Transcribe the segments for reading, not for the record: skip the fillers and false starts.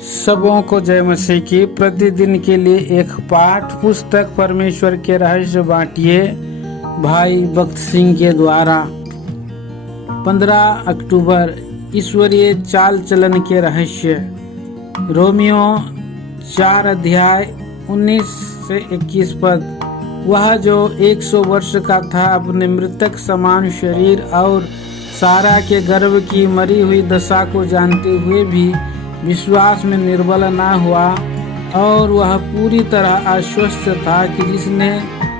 सबों को जय मसीह की। प्रतिदिन के लिए एक पाठ पुस्तक परमेश्वर के रहस्य बांटिए भाई भक्त सिंह के द्वारा। 15 अक्टूबर ईश्वरीय चाल चलन के रहस्य। रोमियो 4 अध्याय 19 से 21 पद। वह जो 100 वर्ष का था अपने मृतक समान शरीर और सारा के गर्भ की मरी हुई दशा को जानते हुए भी विश्वास में निर्बल न हुआ, और वह पूरी तरह आश्वस्त था कि जिसने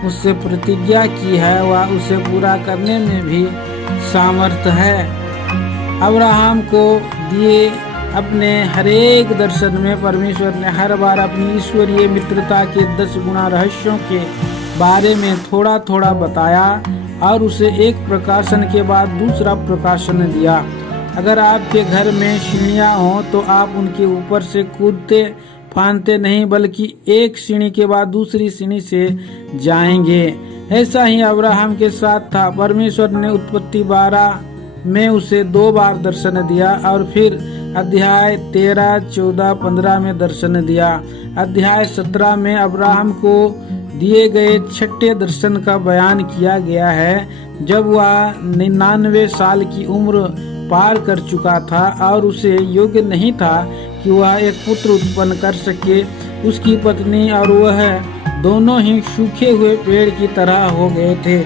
उससे प्रतिज्ञा की है वह उसे पूरा करने में भी सामर्थ है। अब्राहम को दिए अपने हरेक दर्शन में परमेश्वर ने हर बार अपनी ईश्वरीय मित्रता के 10 गुना रहस्यों के बारे में थोड़ा थोड़ा बताया और उसे एक प्रकाशन के बाद दूसरा प्रकाशन दिया। अगर आपके घर में सीढ़ियाँ हों तो आप उनके ऊपर से कूदते फांदते नहीं, बल्कि एक सीढ़ी के बाद दूसरी सीढ़ी से जाएंगे। ऐसा ही अब्राहम के साथ था। परमेश्वर ने उत्पत्ति 12 में उसे 2 बार दर्शन दिया और फिर अध्याय 13, 14, 15 में दर्शन दिया। अध्याय 17 में अब्राहम को दिए गए 6ठे दर्शन का बयान किया गया है, जब वह 99 साल की उम्र पार कर चुका था और उसे योग्य नहीं था कि वह एक पुत्र उत्पन्न कर सके। उसकी पत्नी और वह दोनों ही सूखे हुए पेड़ की तरह हो गए थे।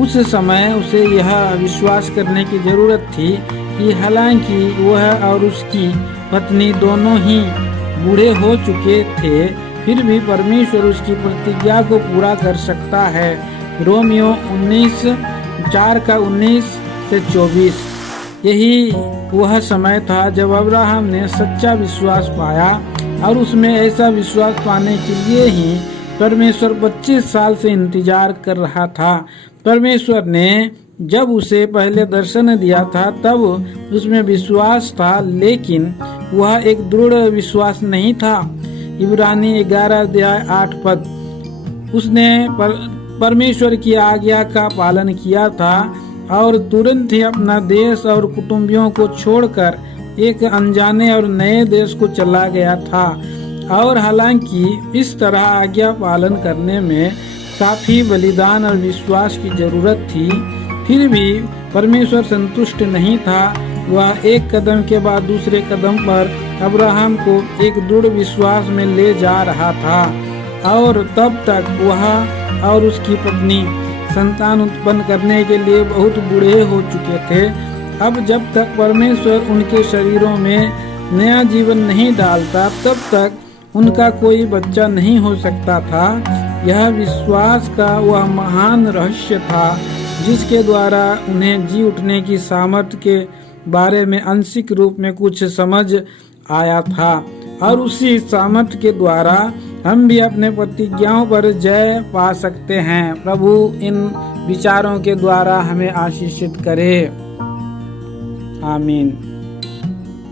उस समय उसे यह विश्वास करने की जरूरत थी कि हालांकि वह और उसकी पत्नी दोनों ही बूढ़े हो चुके थे, फिर भी परमेश्वर उसकी प्रतिज्ञा को पूरा कर सकता है। रोमियो 4 का 19 से 24। यही वह समय था जब अब्राहम ने सच्चा विश्वास पाया, और उसमें ऐसा विश्वास पाने के लिए ही परमेश्वर 25 साल से इंतजार कर रहा था। परमेश्वर ने जब उसे पहले दर्शन दिया था तब उसमें विश्वास था, लेकिन वह एक दृढ़ विश्वास नहीं था। इब्रानी 11 अध्याय 8 पद। उसने परमेश्वर की आज्ञा का पालन किया था और तुरंत ही अपना देश और कुटुंबियों को छोड़कर एक अनजाने और नए देश को चला गया था। और हालांकि इस तरह आज्ञा पालन करने में काफी बलिदान और विश्वास की जरूरत थी, फिर भी परमेश्वर संतुष्ट नहीं था। वह एक कदम के बाद दूसरे कदम पर अब्राहम को एक दृढ़ विश्वास में ले जा रहा था, और तब तक वह और उसकी पत्नी संतान उत्पन्न करने के लिए बहुत बूढ़े हो चुके थे। अब जब तक परमेश्वर उनके शरीरों में नया जीवन नहीं डालता, तब तक उनका कोई बच्चा नहीं हो सकता था। यह विश्वास का वह महान रहस्य था जिसके द्वारा उन्हें जी उठने की सामर्थ्य के बारे में आंशिक रूप में कुछ समझ आया था, और उसी सामर्थ्य के द्वारा हम भी अपने प्रतिज्ञाओं पर जय पा सकते हैं। प्रभु इन विचारों के द्वारा हमें आशीषित करे। आमीन।